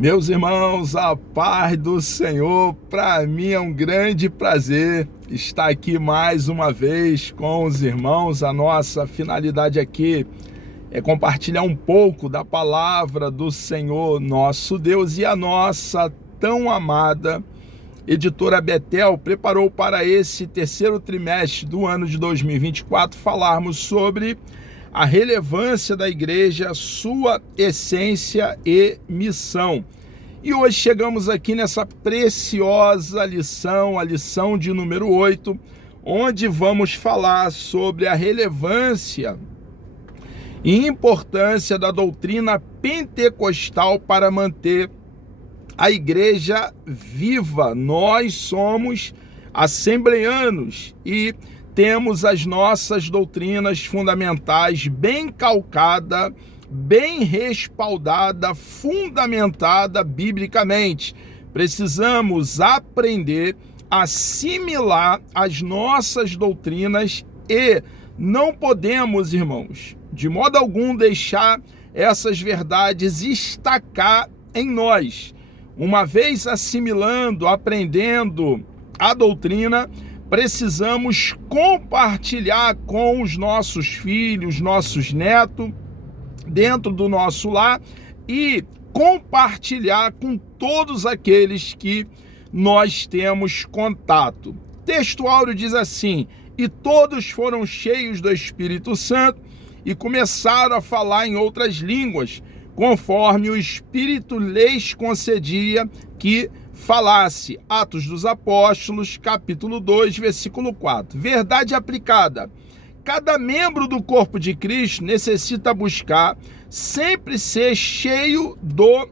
Meus irmãos, a paz do Senhor, para mim é um grande prazer estar aqui mais uma vez com os irmãos. A nossa finalidade aqui é compartilhar um pouco da palavra do Senhor nosso Deus, e a nossa tão amada editora Betel preparou para esse terceiro trimestre do ano de 2024 falarmos sobre a relevância da igreja, sua essência e missão. E hoje chegamos aqui nessa preciosa lição, a lição de número 8, onde vamos falar sobre a relevância e importância da doutrina pentecostal para manter a igreja viva. Nós somos assembleanos e temos as nossas doutrinas fundamentais bem calcadas, bem respaldada, fundamentada biblicamente. Precisamos aprender a assimilar as nossas doutrinas e não podemos, irmãos, de modo algum deixar essas verdades estacar em nós. Uma vez assimilando, aprendendo a doutrina, precisamos compartilhar com os nossos filhos, nossos netos, dentro do nosso lar, e compartilhar com todos aqueles que nós temos contato. O texto áureo diz assim: e todos foram cheios do Espírito Santo e começaram a falar em outras línguas, conforme o Espírito lhes concedia que falasse. Atos dos Apóstolos, capítulo 2, versículo 4. Verdade aplicada. Cada membro do corpo de Cristo necessita buscar sempre ser cheio do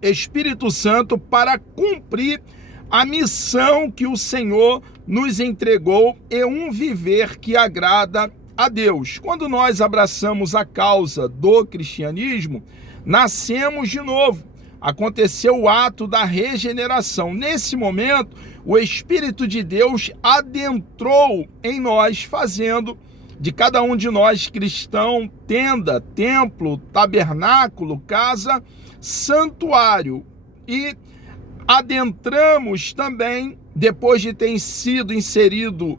Espírito Santo para cumprir a missão que o Senhor nos entregou e um viver que agrada a Deus. Quando nós abraçamos a causa do cristianismo, nascemos de novo. Aconteceu o ato da regeneração. Nesse momento, o Espírito de Deus adentrou em nós, fazendo de cada um de nós cristão tenda, templo, tabernáculo, casa, santuário. E adentramos também, depois de ter sido inserido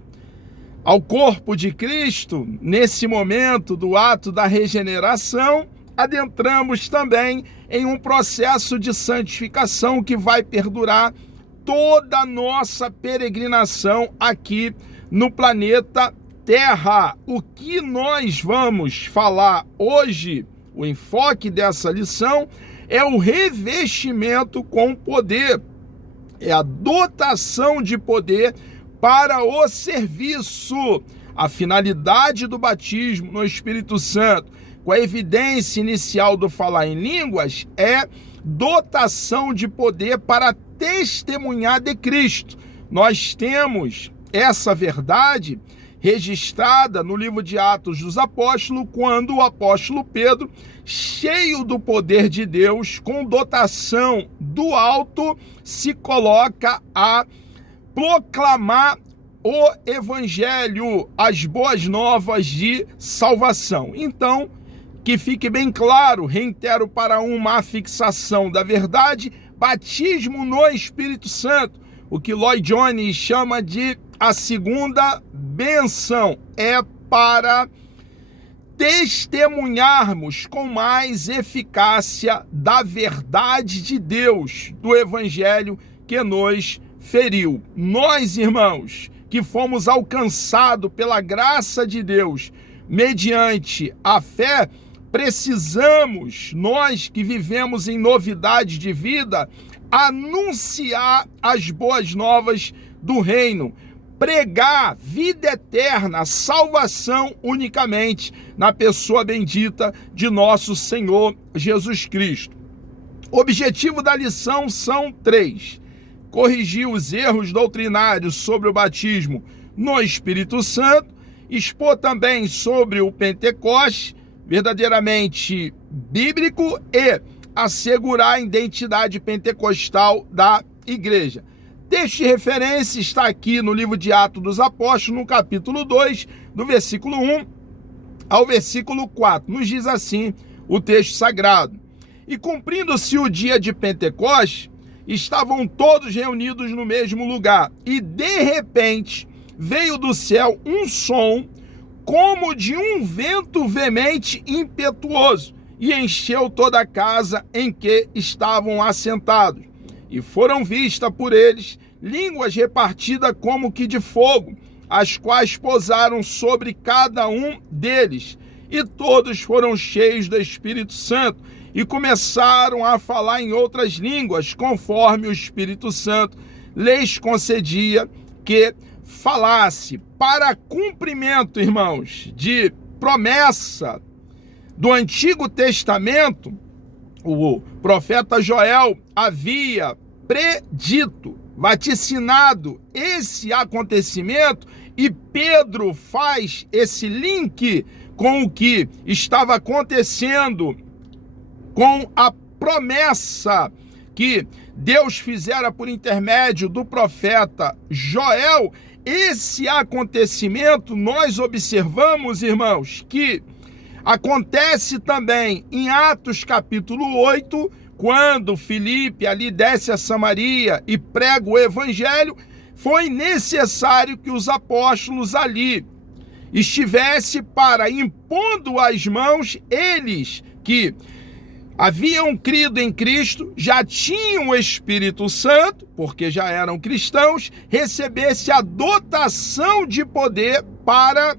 ao corpo de Cristo, nesse momento do ato da regeneração, adentramos também em um processo de santificação que vai perdurar toda a nossa peregrinação aqui no planeta Terra. O que nós vamos falar hoje, o enfoque dessa lição, é o revestimento com poder, é a dotação de poder para o serviço. A finalidade do batismo no Espírito Santo, com a evidência inicial do falar em línguas, é dotação de poder para testemunhar de Cristo. Nós temos essa verdade registrada no livro de Atos dos Apóstolos, quando o apóstolo Pedro, cheio do poder de Deus, com dotação do alto, se coloca a proclamar o evangelho, as boas novas de salvação. Então, que fique bem claro, reitero para uma fixação da verdade, batismo no Espírito Santo, o que Lloyd Jones chama de a segunda benção, é para testemunharmos com mais eficácia da verdade de Deus, do evangelho que nos feriu. Nós, irmãos, que fomos alcançados pela graça de Deus mediante a fé, precisamos, nós que vivemos em novidade de vida, anunciar as boas novas do reino, pregar vida eterna, salvação unicamente na pessoa bendita de nosso Senhor Jesus Cristo. O objetivo da lição são 3: corrigir os erros doutrinários sobre o batismo no Espírito Santo, expor também sobre o Pentecoste, verdadeiramente bíblico, e assegurar a identidade pentecostal da igreja. Texto de referência está aqui no livro de Atos dos Apóstolos, no capítulo 2, do versículo 1 ao versículo 4. Nos diz assim o texto sagrado: E cumprindo-se o dia de Pentecostes, estavam todos reunidos no mesmo lugar. E de repente veio do céu um som como de um vento veemente e impetuoso, e encheu toda a casa em que estavam assentados. E foram vistas por eles línguas repartidas como que de fogo, as quais pousaram sobre cada um deles. E todos foram cheios do Espírito Santo e começaram a falar em outras línguas, conforme o Espírito Santo lhes concedia que falasse. Para cumprimento, irmãos, de promessa do Antigo Testamento, o profeta Joel havia predito, vaticinado esse acontecimento, e Pedro faz esse link com o que estava acontecendo, com a promessa que Deus fizera por intermédio do profeta Joel. Esse acontecimento nós observamos, irmãos, que acontece também em Atos capítulo 8, quando Filipe ali desce a Samaria e prega o evangelho. Foi necessário que os apóstolos ali estivesse para, impondo as mãos, eles que haviam crido em Cristo, já tinham o Espírito Santo, porque já eram cristãos, recebesse a dotação de poder para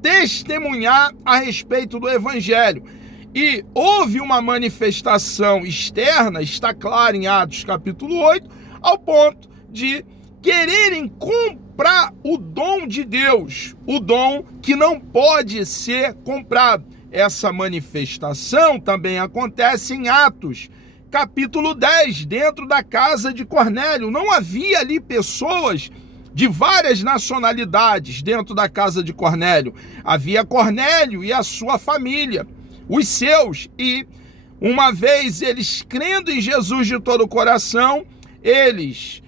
testemunhar a respeito do evangelho. E houve uma manifestação externa, está claro em Atos capítulo 8, ao ponto de quererem comprar o dom de Deus, o dom que não pode ser comprado. Essa manifestação também acontece em Atos capítulo 10, dentro da casa de Cornélio. Não havia ali pessoas de várias nacionalidades dentro da casa de Cornélio. Havia Cornélio e a sua família, os seus, e uma vez eles crendo em Jesus de todo o coração, eles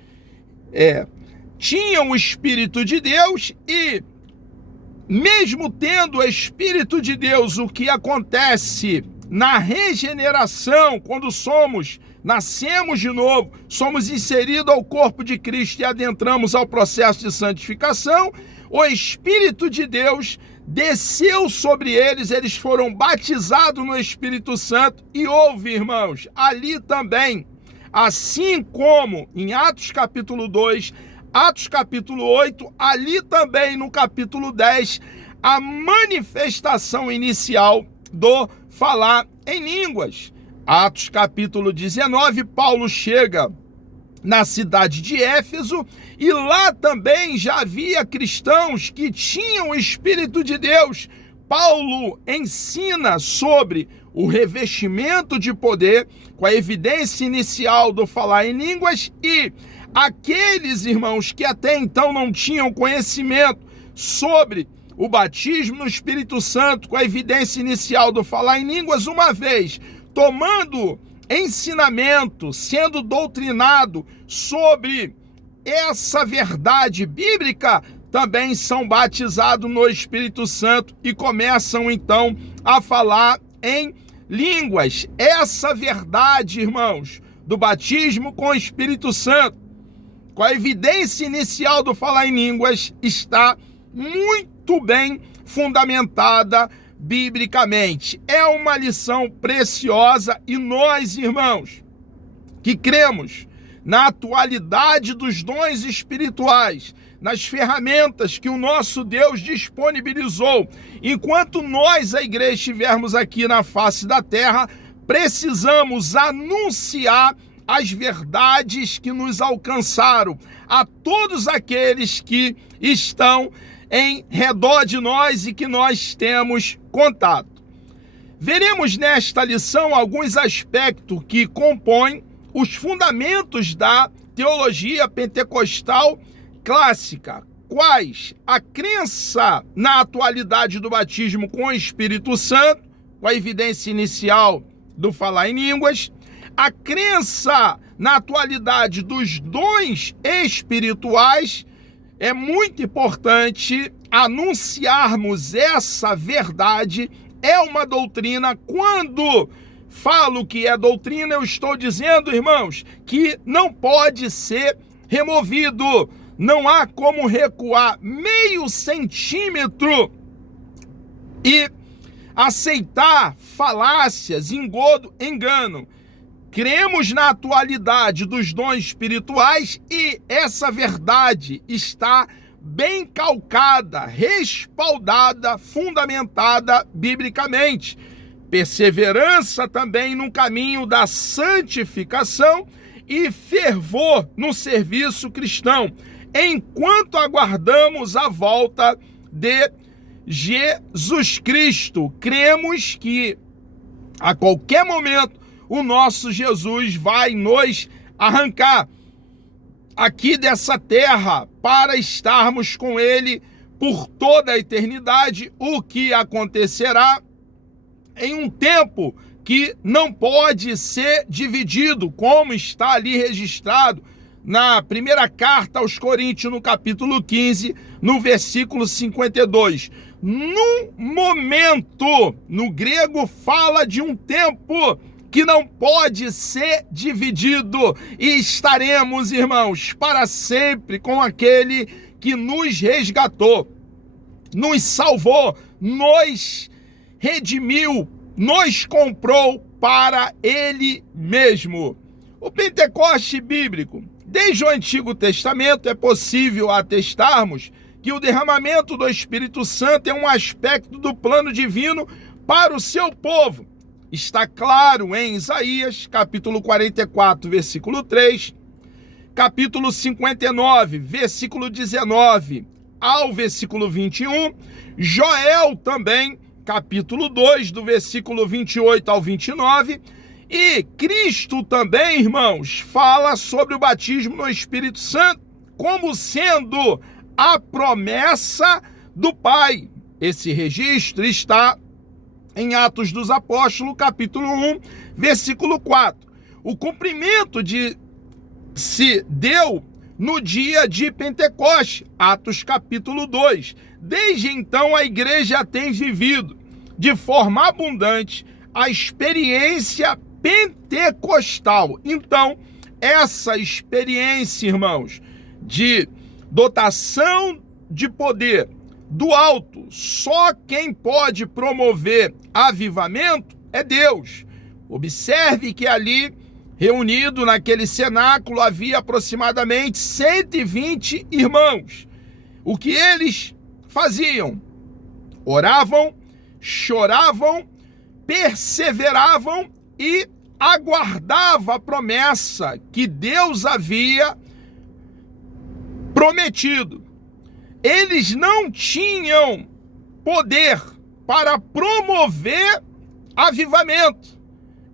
tinham o Espírito de Deus, e mesmo tendo o Espírito de Deus, o que acontece na regeneração, quando nascemos de novo, somos inseridos ao corpo de Cristo e adentramos ao processo de santificação, o Espírito de Deus desceu sobre eles, eles foram batizados no Espírito Santo, e houve, irmãos, ali também, assim como em Atos capítulo 2, Atos capítulo 8, ali também no capítulo 10, a manifestação inicial do falar em línguas. Atos capítulo 19, Paulo chega na cidade de Éfeso, e lá também já havia cristãos que tinham o Espírito de Deus. Paulo ensina sobre o revestimento de poder, com a evidência inicial do falar em línguas, e aqueles irmãos que até então não tinham conhecimento sobre o batismo no Espírito Santo, com a evidência inicial do falar em línguas, uma vez tomando ensinamento, sendo doutrinado sobre essa verdade bíblica, também são batizados no Espírito Santo e começam então a falar em línguas. Essa verdade, irmãos, do batismo com o Espírito Santo, com a evidência inicial do falar em línguas, está muito bem fundamentada biblicamente. É uma lição preciosa, e nós, irmãos, que cremos na atualidade dos dons espirituais, nas ferramentas que o nosso Deus disponibilizou, enquanto nós, a igreja, estivermos aqui na face da terra, precisamos anunciar as verdades que nos alcançaram a todos aqueles que estão em redor de nós e que nós temos contato. Veremos nesta lição alguns aspectos que compõem os fundamentos da teologia pentecostal clássica, quais a crença na atualidade do batismo com o Espírito Santo, com a evidência inicial do falar em línguas, a crença na atualidade dos dons espirituais. É muito importante anunciarmos essa verdade. É uma doutrina, quando falo que é doutrina, eu estou dizendo, irmãos, que não pode ser removido. Não há como recuar meio centímetro e aceitar falácias, engodo, engano. Cremos na atualidade dos dons espirituais e essa verdade está bem calcada, respaldada, fundamentada biblicamente. Perseverança também no caminho da santificação e fervor no serviço cristão, enquanto aguardamos a volta de Jesus Cristo. Cremos que a qualquer momento o nosso Jesus vai nos arrancar aqui dessa terra para estarmos com Ele por toda a eternidade, o que acontecerá em um tempo que não pode ser dividido, como está ali registrado na primeira carta aos Coríntios, no capítulo 15, no versículo 52. Num momento, no grego fala de um tempo que não pode ser dividido, e estaremos, irmãos, para sempre com aquele que nos resgatou, nos salvou, nos redimiu, nos comprou para Ele mesmo. O Pentecoste bíblico, desde o Antigo Testamento, é possível atestarmos que o derramamento do Espírito Santo é um aspecto do plano divino para o seu povo. Está claro em Isaías, capítulo 44, versículo 3, capítulo 59, versículo 19 ao versículo 21, Joel também, capítulo 2, do versículo 28 ao 29, e Cristo também, irmãos, fala sobre o batismo no Espírito Santo como sendo a promessa do Pai. Esse registro está em Atos dos Apóstolos, capítulo 1, versículo 4. O cumprimento se deu no dia de Pentecoste, Atos capítulo 2. Desde então a igreja tem vivido de forma abundante a experiência pentecostal. Então, essa experiência, irmãos, de dotação de poder do alto, só quem pode promover avivamento é Deus. Observe que ali, reunido naquele cenáculo, havia aproximadamente 120 irmãos. O que eles faziam? Oravam, choravam, perseveravam e aguardavam a promessa que Deus havia prometido. Eles não tinham poder para promover avivamento.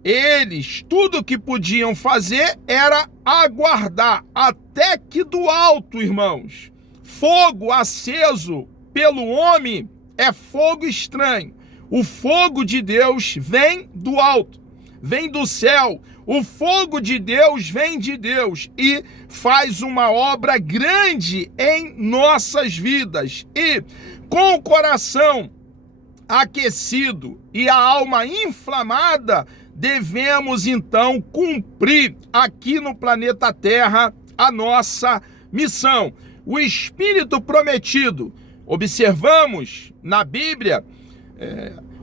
Eles, tudo o que podiam fazer era aguardar até que do alto, irmãos, fogo aceso pelo homem é fogo estranho. O fogo de Deus vem do alto, vem do céu. O fogo de Deus vem de Deus e faz uma obra grande em nossas vidas. E com o coração aquecido e a alma inflamada, devemos então cumprir aqui no planeta Terra a nossa missão. O Espírito prometido, observamos na Bíblia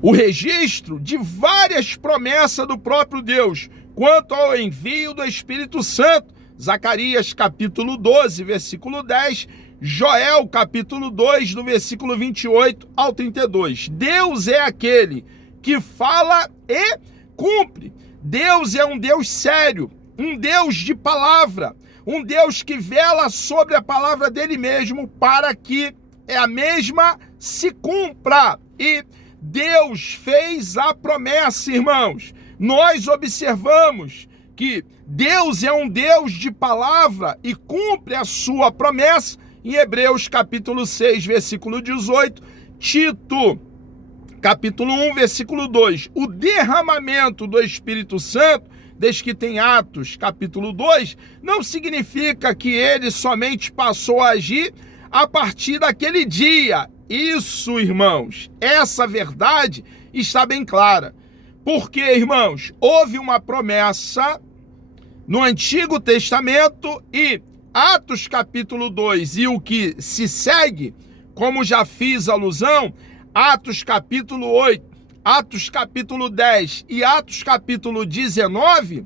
o registro de várias promessas do próprio Deus quanto ao envio do Espírito Santo. Zacarias capítulo 12, versículo 10, Joel capítulo 2, do versículo 28 ao 32. Deus é aquele que fala e cumpre. Deus é um Deus sério, um Deus de palavra, um Deus que vela sobre a palavra dele mesmo para que a mesma se cumpra. E Deus fez a promessa, irmãos. Nós observamos que Deus é um Deus de palavra e cumpre a sua promessa em Hebreus capítulo 6, versículo 18, Tito capítulo 1, versículo 2. O derramamento do Espírito Santo, desde que tem Atos capítulo 2, não significa que ele somente passou a agir a partir daquele dia. Isso, irmãos, essa verdade está bem clara. Porque, irmãos, houve uma promessa no Antigo Testamento e Atos capítulo 2 e o que se segue, como já fiz alusão, Atos capítulo 8, Atos capítulo 10 e Atos capítulo 19,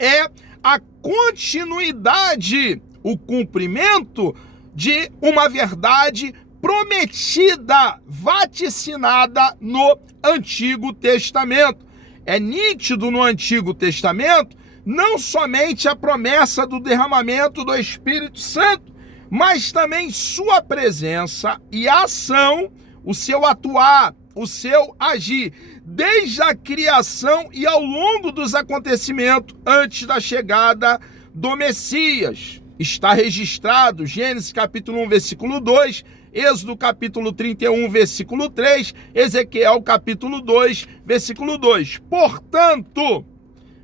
é a continuidade, o cumprimento de uma verdade prometida, vaticinada no Antigo Testamento. É nítido no Antigo Testamento não somente a promessa do derramamento do Espírito Santo, mas também sua presença e ação, o seu atuar, o seu agir, desde a criação e ao longo dos acontecimentos antes da chegada do Messias. Está registrado Gênesis capítulo 1, versículo 2, Êxodo capítulo 31, versículo 3, Ezequiel capítulo 2, versículo 2. Portanto,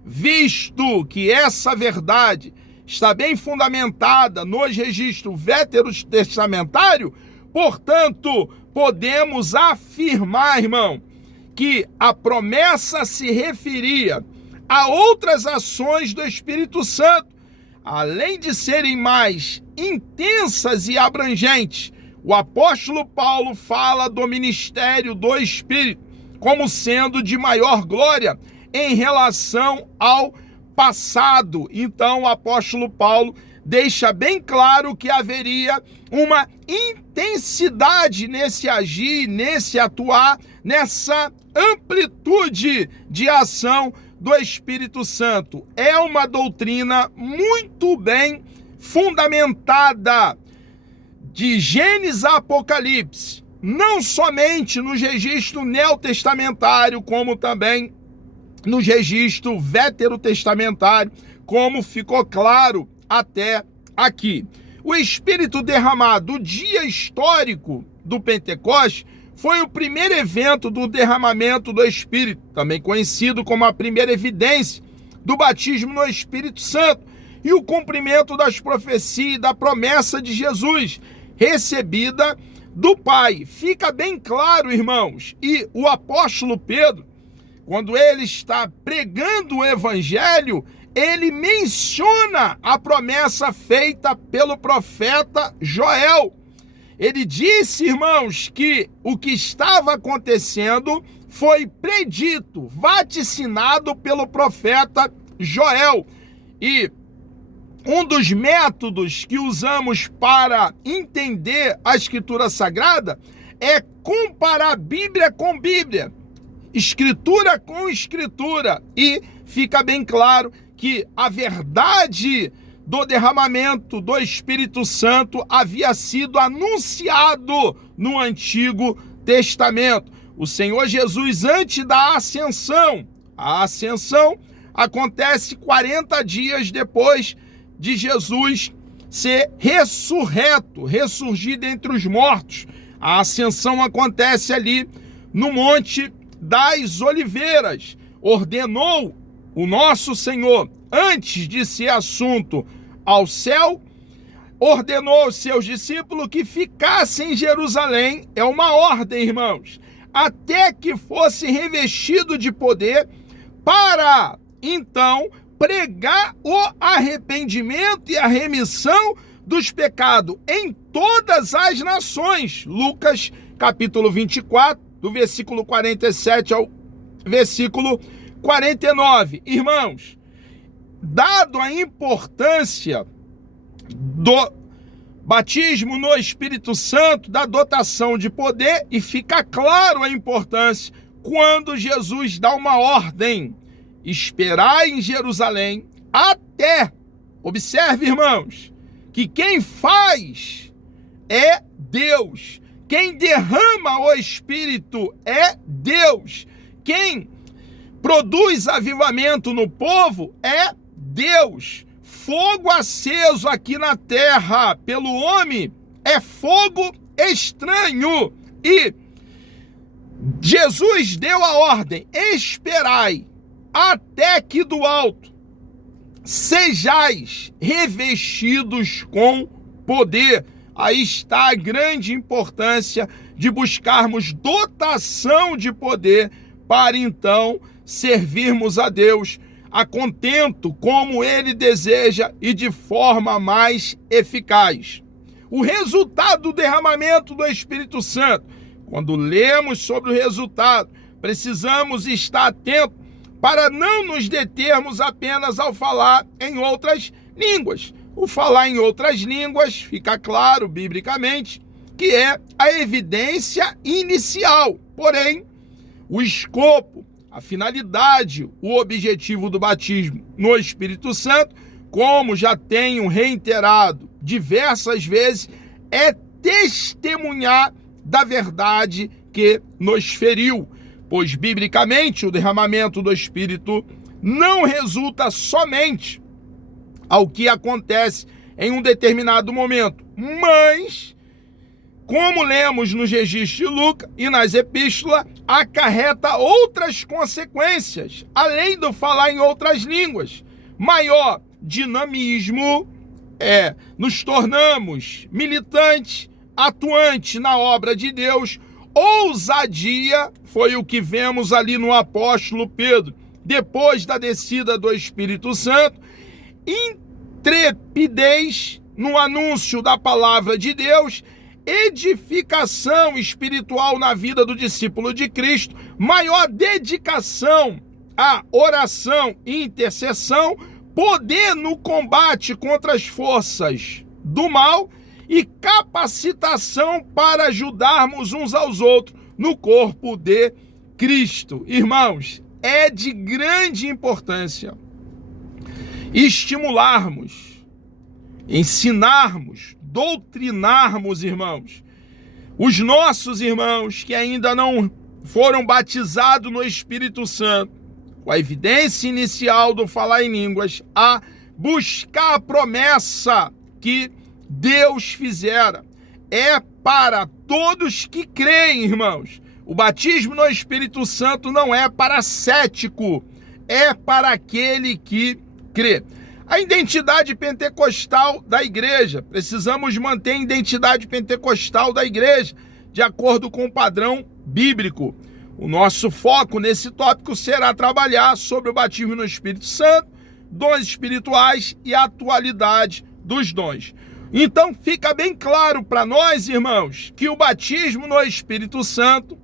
visto que essa verdade está bem fundamentada nos registros veterotestamentários, portanto, podemos afirmar, irmão, que a promessa se referia a outras ações do Espírito Santo, além de serem mais intensas e abrangentes. O apóstolo Paulo fala do ministério do Espírito como sendo de maior glória em relação ao passado. Então, o apóstolo Paulo deixa bem claro que haveria uma intensidade nesse agir, nesse atuar, nessa amplitude de ação do Espírito Santo. É uma doutrina muito bem fundamentada de Gênesis a Apocalipse, não somente nos registros neotestamentários, como também nos registros veterotestamentários, como ficou claro até aqui. O Espírito derramado, o dia histórico do Pentecostes, foi o primeiro evento do derramamento do Espírito, também conhecido como a primeira evidência do batismo no Espírito Santo, e o cumprimento das profecias e da promessa de Jesus, recebida do Pai. Fica bem claro, irmãos, e o apóstolo Pedro, quando ele está pregando o Evangelho, ele menciona a promessa feita pelo profeta Joel. Ele disse, irmãos, que o que estava acontecendo foi predito, vaticinado pelo profeta Joel. E um dos métodos que usamos para entender a Escritura Sagrada é comparar Bíblia com Bíblia, Escritura com Escritura, e fica bem claro que a verdade do derramamento do Espírito Santo havia sido anunciado no Antigo Testamento. O Senhor Jesus, antes da ascensão, a ascensão acontece 40 dias depois de Jesus ser ressurreto, ressurgir dentre os mortos. A ascensão acontece ali no Monte das Oliveiras. Ordenou o nosso Senhor, antes de ser assunto ao céu, ordenou aos seus discípulos que ficassem em Jerusalém, é uma ordem, irmãos, até que fosse revestido de poder, para então pregar o arrependimento e a remissão dos pecados em todas as nações. Lucas capítulo 24, do versículo 47 ao versículo 49. Irmãos, dado a importância do batismo no Espírito Santo, da dotação de poder, e fica claro a importância quando Jesus dá uma ordem: esperai em Jerusalém até, observe, irmãos, que quem faz é Deus, quem derrama o Espírito é Deus, quem produz avivamento no povo é Deus. Fogo aceso aqui na terra pelo homem é fogo estranho. E Jesus deu a ordem: esperai até que do alto sejais revestidos com poder. Aí está a grande importância de buscarmos dotação de poder para então servirmos a Deus a contento como Ele deseja e de forma mais eficaz. O resultado do derramamento do Espírito Santo. Quando lemos sobre o resultado, precisamos estar atentos para não nos determos apenas ao falar em outras línguas. O falar em outras línguas fica claro, biblicamente, que é a evidência inicial. Porém, o escopo, a finalidade, o objetivo do batismo no Espírito Santo, como já tenho reiterado diversas vezes, é testemunhar da verdade que nos feriu, pois biblicamente o derramamento do Espírito não resulta somente ao que acontece em um determinado momento, mas, como lemos nos registros de Lucas e nas epístolas, acarreta outras consequências, além do falar em outras línguas. Maior dinamismo, nos tornamos militantes, atuantes na obra de Deus. Ousadia foi o que vemos ali no apóstolo Pedro, depois da descida do Espírito Santo. Intrepidez no anúncio da palavra de Deus, edificação espiritual na vida do discípulo de Cristo, maior dedicação à oração e intercessão, poder no combate contra as forças do mal e capacitação para ajudarmos uns aos outros no corpo de Cristo. Irmãos, é de grande importância estimularmos, ensinarmos, doutrinarmos, irmãos, os nossos irmãos que ainda não foram batizados no Espírito Santo, com a evidência inicial do falar em línguas, a buscar a promessa que Deus fizera. É para todos que creem, irmãos. O batismo no Espírito Santo não é para cético, é para aquele que crê. A identidade pentecostal da igreja. Precisamos manter a identidade pentecostal da igreja de acordo com o padrão bíblico. O nosso foco nesse tópico será trabalhar sobre o batismo no Espírito Santo, dons espirituais e a atualidade dos dons. Então fica bem claro para nós, irmãos, que o batismo no Espírito Santo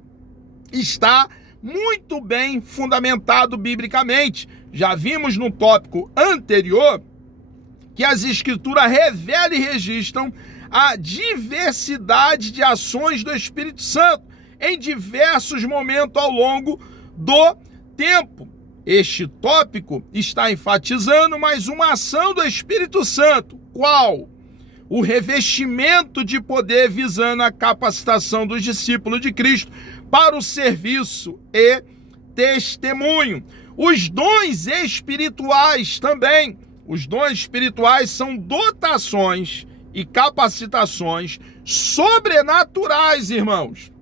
está muito bem fundamentado biblicamente. Já vimos no tópico anterior que as Escrituras revelam e registram a diversidade de ações do Espírito Santo em diversos momentos ao longo do tempo. Este tópico está enfatizando mais uma ação do Espírito Santo. Qual? O revestimento de poder visando a capacitação dos discípulos de Cristo para o serviço e testemunho. Os dons espirituais também. Os dons espirituais são dotações e capacitações sobrenaturais, irmãos.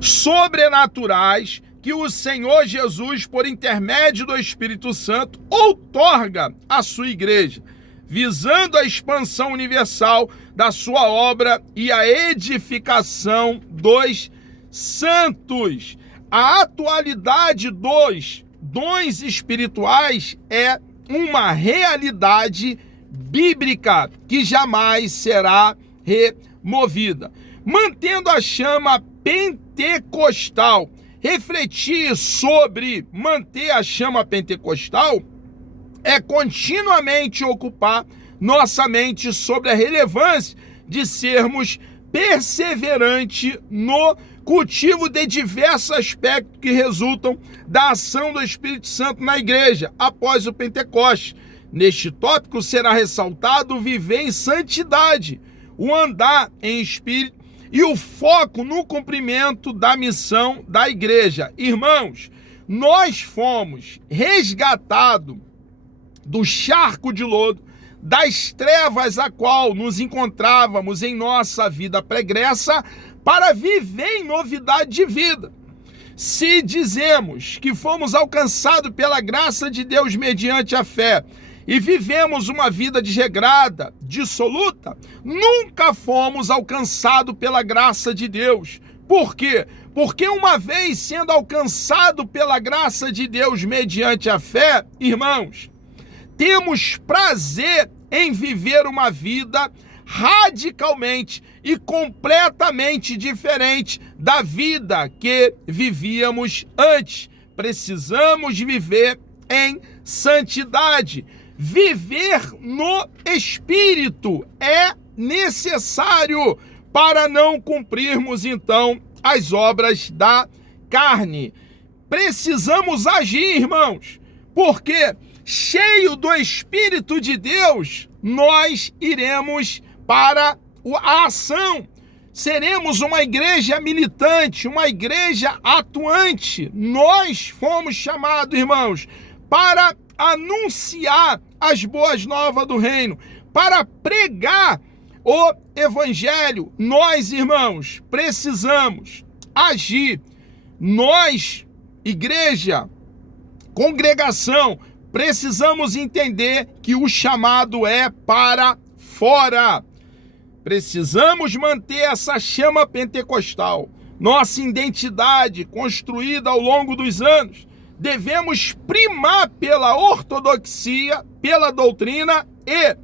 Sobrenaturais que o Senhor Jesus, por intermédio do Espírito Santo, outorga à sua igreja, visando a expansão universal da sua obra e a edificação dos santos. A atualidade dos dons espirituais é uma realidade bíblica que jamais será removida. Mantendo a chama pentecostal, refletir sobre manter a chama pentecostal é continuamente ocupar nossa mente sobre a relevância de sermos perseverantes no cultivo de diversos aspectos que resultam da ação do Espírito Santo na igreja após o Pentecostes. Neste tópico será ressaltado o viver em santidade, o andar em espírito e o foco no cumprimento da missão da igreja. Irmãos, nós fomos resgatados do charco de lodo, das trevas a qual nos encontrávamos em nossa vida pregressa, para viver em novidade de vida. Se dizemos que fomos alcançados pela graça de Deus mediante a fé e vivemos uma vida desregrada, dissoluta, nunca fomos alcançados pela graça de Deus, Por quê? Porque uma vez sendo alcançado pela graça de Deus mediante a fé, irmãos, temos prazer em viver uma vida radicalmente e completamente diferente da vida que vivíamos antes. Precisamos viver em santidade. Viver no Espírito é necessário para não cumprirmos, então, as obras da carne. Precisamos agir, irmãos, porque cheio do Espírito de Deus, nós iremos para a ação. Seremos uma igreja militante, uma igreja atuante. Nós fomos chamados, irmãos, para anunciar as boas novas do reino, para pregar o evangelho. Nós, irmãos, precisamos agir. Nós, igreja, congregação, precisamos entender que o chamado é para fora. Precisamos manter essa chama pentecostal, nossa identidade construída ao longo dos anos. Devemos primar pela ortodoxia, pela doutrina e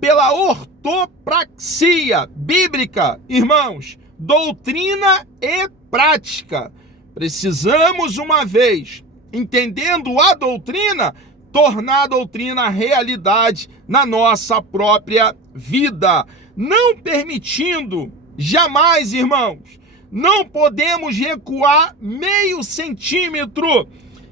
pela ortopraxia bíblica, irmãos, doutrina e prática. Precisamos, uma vez entendendo a doutrina, tornar a doutrina realidade na nossa própria vida, não permitindo jamais, irmãos, não podemos recuar meio centímetro,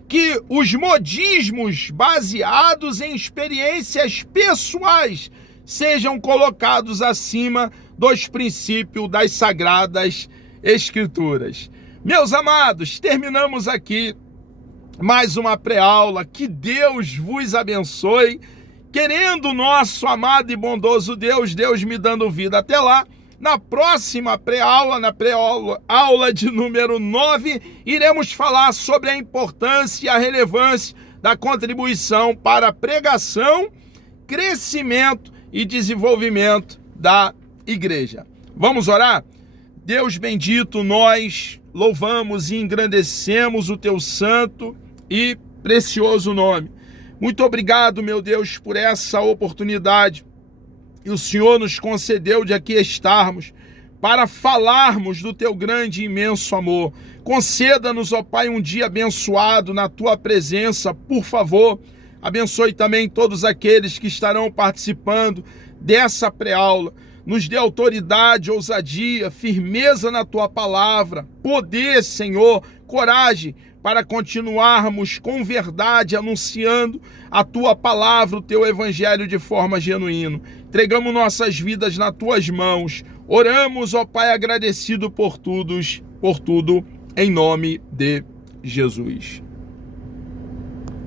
que os modismos baseados em experiências pessoais sejam colocados acima dos princípios das Sagradas Escrituras. Meus amados, terminamos aqui mais uma pré-aula. Que Deus vos abençoe. Querendo o nosso amado e bondoso Deus, Deus me dando vida até lá. Na próxima pré-aula, aula de número 9, iremos falar sobre a importância e a relevância da contribuição para a pregação, crescimento e desenvolvimento da igreja. Vamos orar? Deus bendito, nós louvamos e engrandecemos o teu santo e precioso nome. Muito obrigado, meu Deus, por essa oportunidade que o Senhor nos concedeu de aqui estarmos para falarmos do teu grande e imenso amor. Conceda-nos, ó Pai, um dia abençoado na tua presença, por favor. Abençoe também todos aqueles que estarão participando dessa pré-aula. Nos dê autoridade, ousadia, firmeza na tua palavra, poder, Senhor, coragem para continuarmos com verdade anunciando a tua palavra, o teu evangelho de forma genuína. Entregamos nossas vidas nas tuas mãos. Oramos, ó Pai, agradecido por tudo, em nome de Jesus.